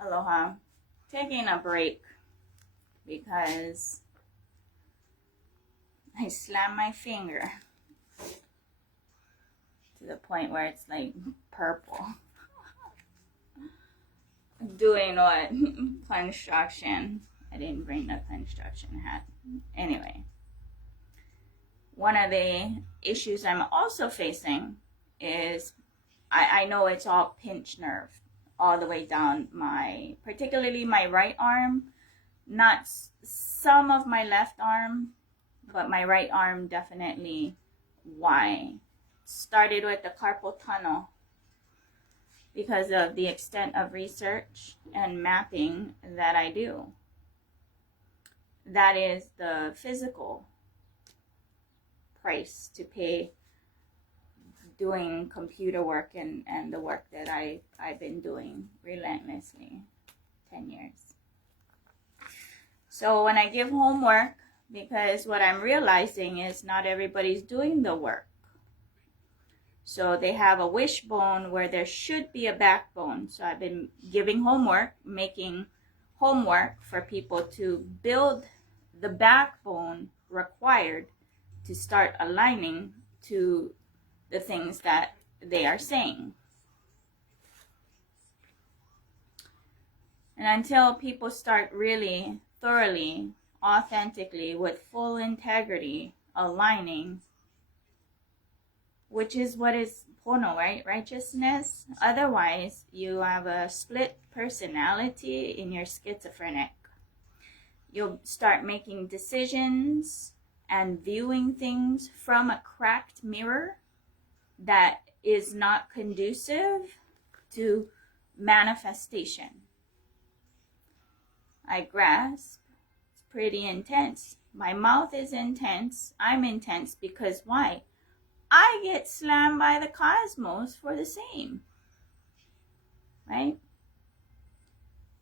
Aloha. Taking a break because I slammed my finger to the point where it's like purple. Doing what? Construction. I didn't bring the construction hat. Anyway, one of the issues I'm also facing is I know it's all pinched nerve all the way down particularly my right arm, not some of my left arm, but my right arm definitely. Why? Started with the carpal tunnel because of the extent of research and mapping that I do. That is the physical price to pay doing computer work and the work that I've been doing relentlessly 10 years. So when I give homework, because what I'm realizing is not everybody's doing the work. So they have a wishbone where there should be a backbone. So I've been giving homework, making homework for people to build the backbone required to start aligning to the things that they are saying. And until people start really thoroughly, authentically, with full integrity, aligning, which is what is pono, right? Righteousness. Otherwise, you have a split personality in your schizophrenic. You'll start making decisions and viewing things from a cracked mirror that is not conducive to manifestation. I grasp. It's pretty intense. My mouth is intense. I'm intense because why? I get slammed by the cosmos for the same. Right?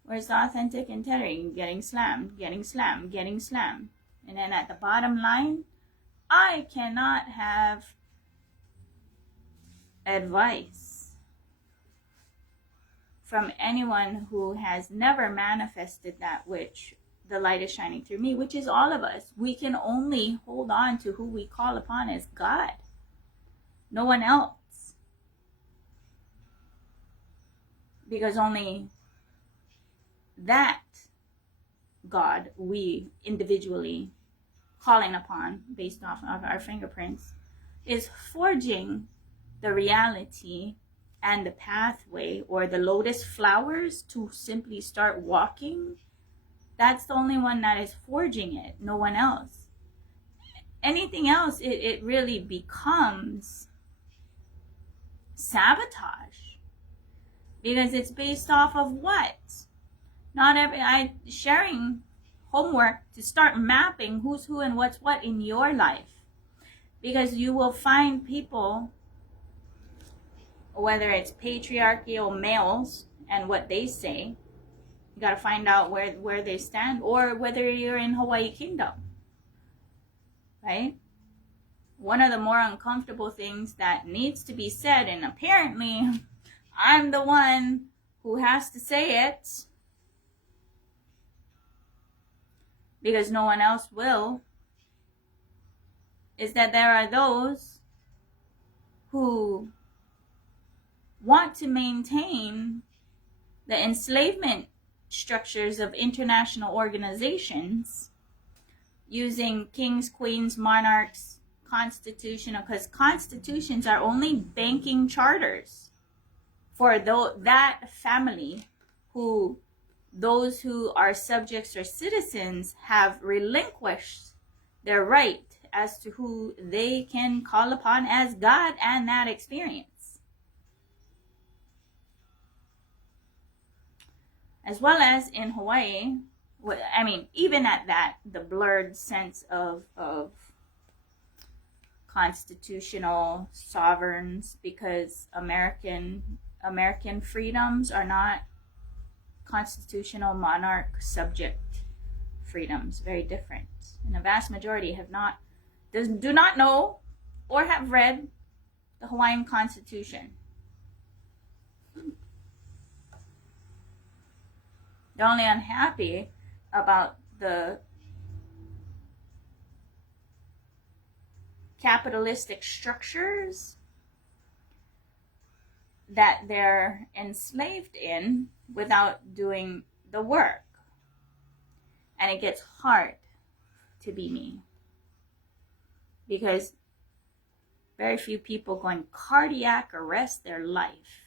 Where's the authentic integrity? Getting slammed, getting slammed, getting slammed. And then at the bottom line, I cannot have advice from anyone who has never manifested that which the light is shining through me, which is all of us. We can only hold on to who we call upon as God. No one else. Because only that God we individually calling upon based off of our fingerprints is forging the reality and the pathway or the lotus flowers to simply start walking. That's the only one that is forging it, no one else. Anything else, it really becomes sabotage. Because it's based off of what? I sharing homework to start mapping who's who and what's what in your life. Because you will find people, whether it's patriarchal males and what they say, you got to find out where they stand, or whether you're in Hawaii Kingdom, right? One of the more uncomfortable things that needs to be said, and apparently I'm the one who has to say it because no one else will, is that there are those who want to maintain the enslavement structures of international organizations using kings, queens, monarchs, constitutional, because constitutions are only banking charters for that family those who are subjects or citizens have relinquished their right as to who they can call upon as God and that experience. As well as in Hawaii, I mean, even at that, the blurred sense of constitutional sovereigns, because American freedoms are not constitutional monarch subject freedoms. Very different. And the vast majority do not know or have read the Hawaiian Constitution. They're only unhappy about the capitalistic structures that they're enslaved in without doing the work. And it gets hard to be me, because very few people go and cardiac arrest their life,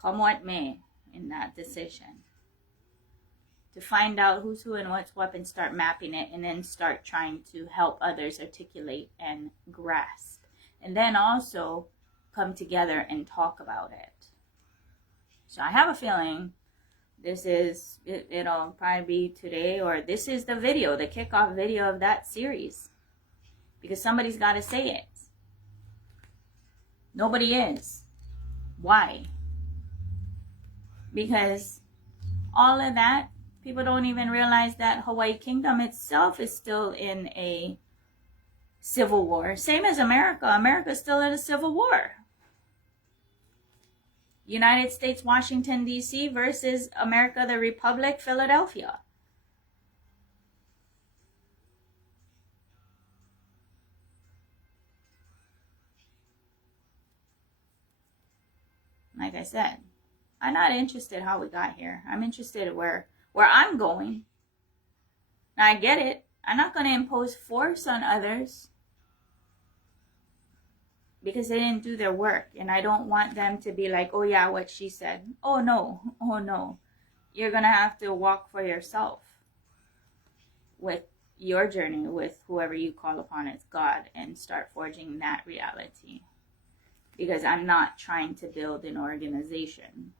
come what may, in that decision, to find out who's who and what's what, and start mapping it, and then start trying to help others articulate and grasp, and then also come together and talk about it. So I have a feeling this is, it'll probably be today, or this is the video, the kickoff video of that series, because somebody's got to say it. Nobody is. Why? Because all of that, people don't even realize that Hawaii Kingdom itself is still in a civil war. Same as America. America's still in a civil war. United States, Washington, D.C. versus America, the Republic, Philadelphia. Like I said, I'm not interested how we got here. I'm interested in where I'm going. Now, I get it. I'm not going to impose force on others because they didn't do their work. And I don't want them to be like, oh yeah, what she said. Oh no. You're going to have to walk for yourself with your journey with whoever you call upon as God, and start forging that reality. Because I'm not trying to build an organization.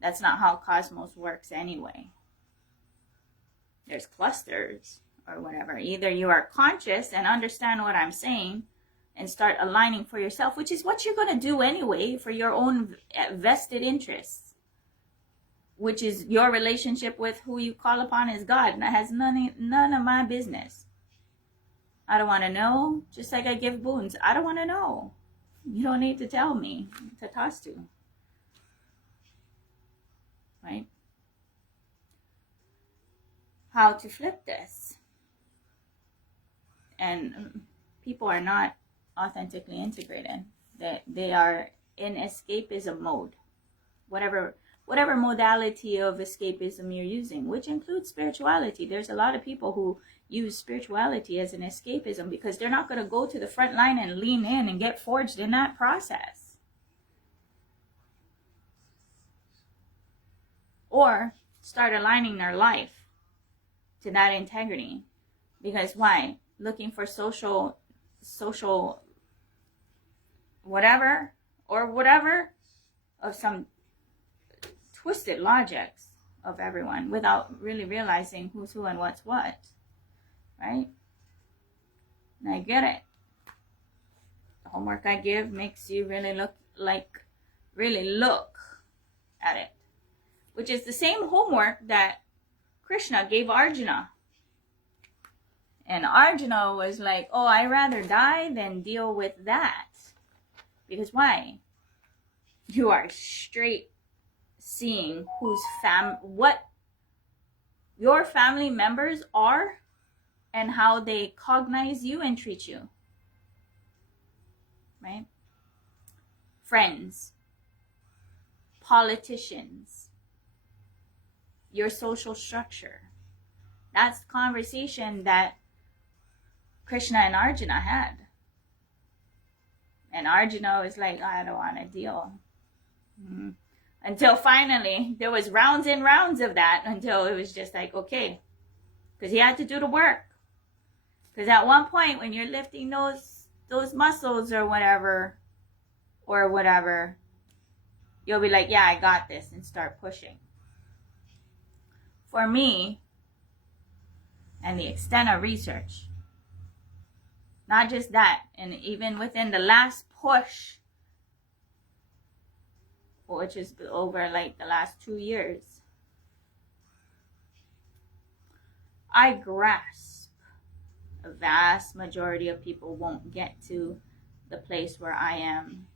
That's not how Cosmos works anyway. There's clusters or whatever. Either you are conscious and understand what I'm saying and start aligning for yourself, which is what you're going to do anyway for your own vested interests, which is your relationship with who you call upon as God. And that has none of my business. I don't want to know. Just like I give boons. I don't want to know. You don't need to tell me. Tatastu. Right? How to flip this. And people are not authentically integrated. They are in escapism mode. Whatever modality of escapism you're using, which includes spirituality. There's a lot of people who use spirituality as an escapism because they're not going to go to the front line and lean in and get forged in that process. Or start aligning their life to that integrity. Because why? Looking for social whatever of some twisted logics of everyone without really realizing who's who and what's what. Right? And I get it. The homework I give makes you really look at it. Which is the same homework that Krishna gave Arjuna. And Arjuna was like, oh, I'd rather die than deal with that. Because why? You are straight seeing what your family members are and how they cognize you and treat you. Right? Friends, politicians, your social structure. That's the conversation that Krishna and Arjuna had. And Arjuna was like, I don't want to deal. Mm-hmm. Until finally, there was rounds and rounds of that until it was just like, okay. Because he had to do the work. Because at one point, when you're lifting those muscles or whatever, you'll be like, yeah, I got this, and start pushing. For me, and the extent of research, not just that, and even within the last push, which is over like the last 2 years, I grasp a vast majority of people won't get to the place where I am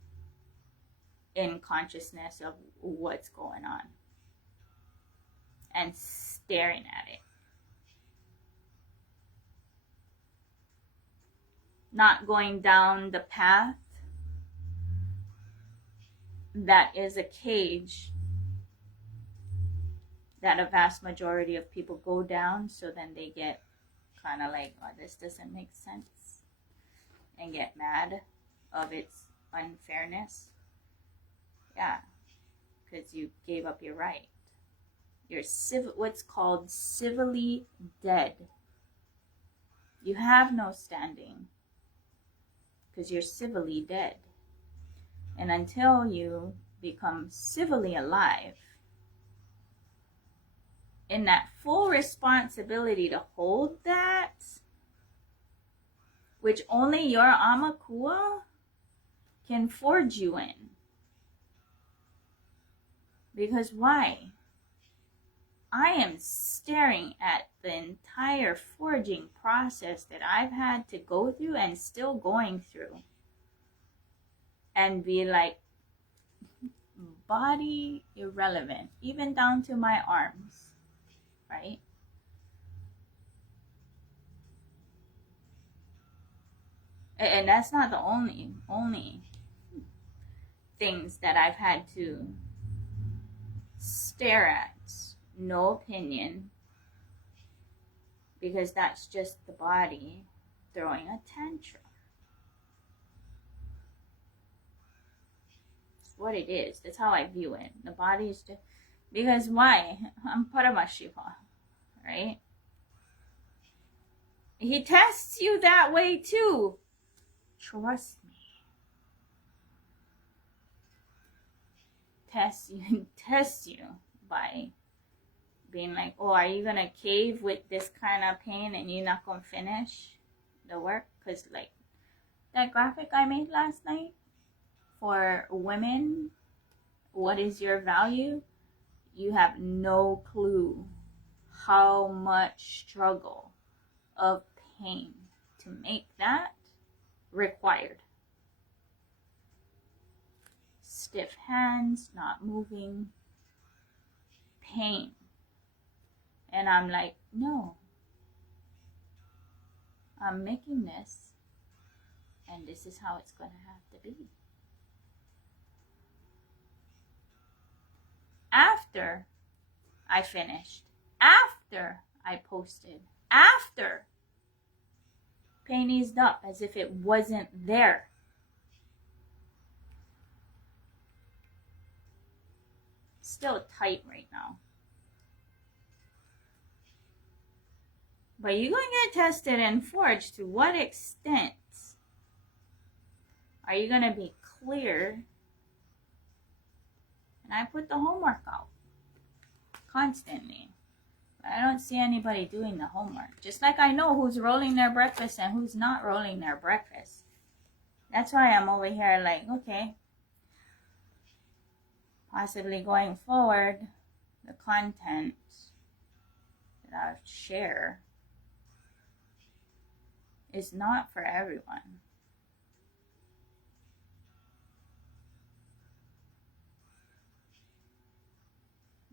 in consciousness of what's going on and staring at it. Not going down the path that is a cage that a vast majority of people go down, so then they get kind of like, oh, this doesn't make sense, and get mad of its unfairness. Yeah, because you gave up your right. You're what's called civilly dead. You have no standing because you're civilly dead. And until you become civilly alive, in that full responsibility to hold that, which only your Amakua can forge you in. Because why? I am staring at the entire forging process that I've had to go through and still going through. And be like, body irrelevant, even down to my arms, right? And that's not the only things that I've had to stare at. No opinion, because that's just the body throwing a tantrum. It's what it is. That's how I view it. The body is just, because why? I'm Paramashiva, right? He tests you that way too. Trust me. Test you by being like, oh, are you gonna cave with this kind of pain and you're not gonna finish the work? Because like that graphic I made last night for women, what is your value? You have no clue how much struggle of pain to make that required. Stiff hands, not moving, pain. And I'm like, no, I'm making this, and this is how it's going to have to be. After I finished, after I posted, after pain eased up as if it wasn't there. Still tight right now. But you're going to get tested and forged. To what extent are you going to be clear? And I put the homework out constantly. But I don't see anybody doing the homework. Just like I know who's rolling their breakfast and who's not rolling their breakfast. That's why I'm over here like, okay, possibly going forward, the content that I share is not for everyone.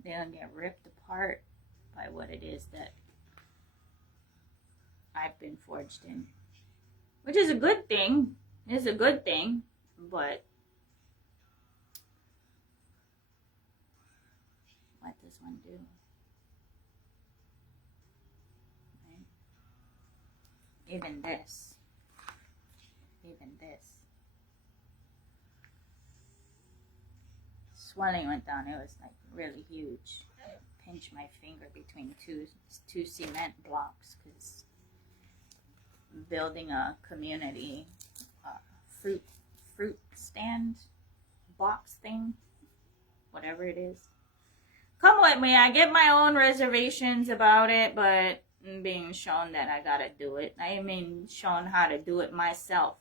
They'll get ripped apart by what it is that I've been forged in. Which is a good thing. It's a good thing. But what does one do? Even this. Swelling went down. It was like really huge. I pinched my finger between two cement blocks because building a community fruit stand box thing, whatever it is. Come with me. I get my own reservations about it, but being shown that I gotta do it. I mean, shown how to do it myself.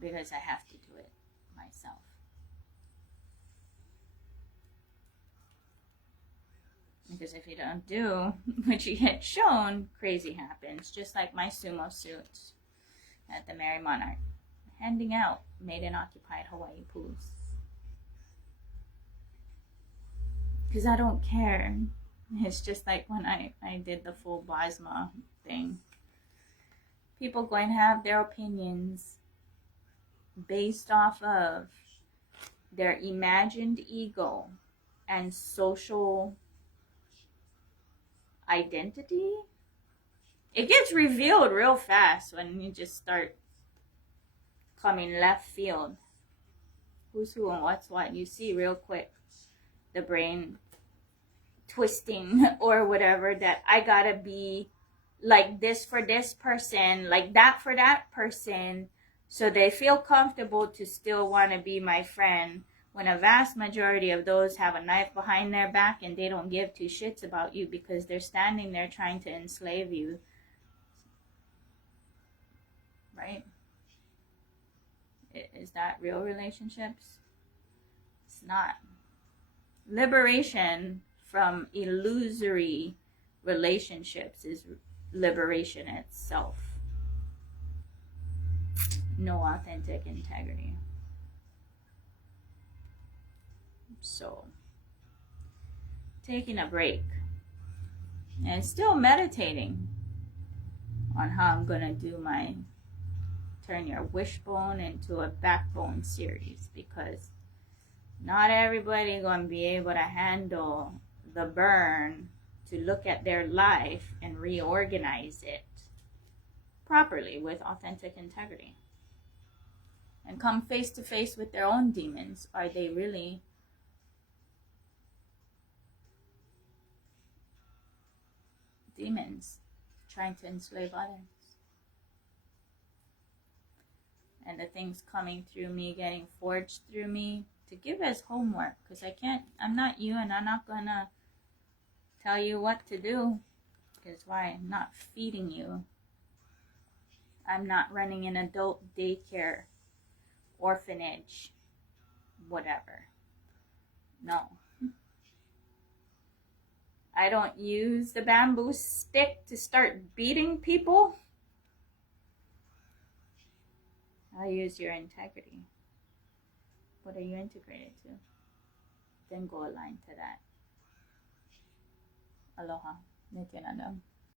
Because I have to do it myself. Because if you don't do what you get shown, crazy happens. Just like my sumo suits at the Merry Monarch. Handing out made in occupied Hawaii pools. Because I don't care. It's just like when I did the full Basma thing. People going to have their opinions based off of their imagined ego and social identity. It gets revealed real fast when you just start coming left field. Who's who and what's what. You see real quick the brain twisting or whatever, that I gotta be like this for this person, like that for that person, so they feel comfortable to still want to be my friend, when a vast majority of those have a knife behind their back and they don't give two shits about you because they're standing there trying to enslave you. Right? Is that real relationships? It's not. Liberation from illusory relationships is liberation itself. No authentic integrity. So, taking a break and still meditating on how I'm gonna do my turn your wishbone into a backbone series, because not everybody gonna be able to handle the burn to look at their life and reorganize it properly with authentic integrity and come face to face with their own demons. Are they really demons trying to enslave others? And the things coming through me, getting forged through me, to give as homework, because I'm not you, and I'm not gonna tell you what to do, because why? I'm not feeding you. I'm not running an adult daycare, orphanage, whatever. No. I don't use the bamboo stick to start beating people. I use your integrity. What are you integrated to? Then go align to that. Aloha. Nitinandam.